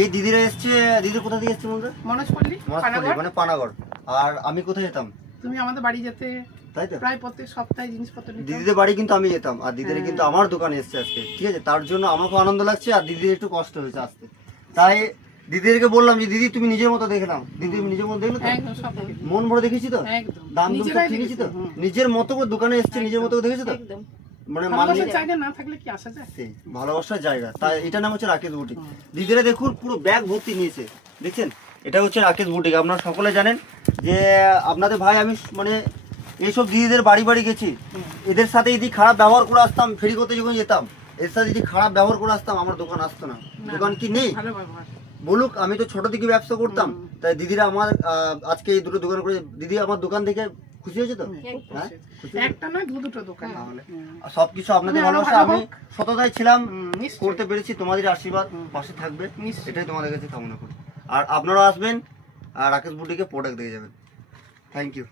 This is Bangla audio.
এই দিদিরা এসছে, দিদি কোথা থেকে এসছে বলতে? মনোজপল্লী, মানে পানাগড়। আর আমি কোথায় যেতাম? তুমি আমাদের বাড়ি যেতে, তাই তো? প্রায় প্রত্যেক সপ্তাহে জিনিসপত্র নিতে। দিদিদের বাড়ি কিন্তু আমি যেতাম, আর দিদিরা কিন্তু আমার দোকানে এসছে আজকে, ঠিক আছে? তার জন্য আমাকে আনন্দ লাগছে, আর দিদির একটু কষ্ট হয়েছে আসতে। তাই দিদিদেরকে বললাম যে দিদি তুমি নিজের মতো দেখে নাও। দিদি তুমি নিজের মতো দেখলে তো? একদম সব দেখে। মন ভরে দেখেছি তো? একদম। দাম দুম সব নিজেরাই ঠিকই তো? দেখেছি, নিজের মতো করে দোকানে এসছে, নিজের মতো করে দেখেছো তো? একদম। মানে ভালোবাসার জায়গা না থাকলে কি আসা যায়? সেই ভালোবাসার জায়গা। তাই এটা নাম হচ্ছে রাকেশ বুটিক। দিদিরা দেখুন পুরো ব্যাগ ভর্তি নিয়েছে, দেখছেন? এটা হচ্ছে রাকেশ বুটিক। আপনারা সকলে জানেন যে আপনাদের ভাই আমি মানে এইসব দিদিদের বাড়ি বাড়ি গেছি, এদের সাথে যদি খারাপ ব্যবহার করে আসতাম, ফেরি করতে যখন যেতাম, এর সাথে যদি খারাপ ব্যবহার করে আসতাম, আমার দোকান আসতো না। দোকান কি নেই? ভালো ব্যবহার। বলুক, আমি তো ছোট থেকে ব্যবসা করতাম, তাই দিদিরা আমার আজকে এই দুটো দোকান করে, দিদি আমার দোকান থেকে খুশি হয়েছে তো? হ্যাঁ, খুশি হয়েছে? একটা নয়, দুটো দোকান। তাহলে আর সবকিছু আপনাদের তুমি আরো ভালোবাসা, ভালো আমি হোক। সততায় ছিলাম, নিশ্চয়ই। করতে পেরেছি, তোমাদের আশীর্বাদ পাশে থাকবে, নিশ্চয়ই। এটাই তোমাদের কাছে কামনা করি। আর আপনারা আসবেন আর রাকেশ বুটিকে প্রোডাক্ট দিয়ে যাবেন। Thank you.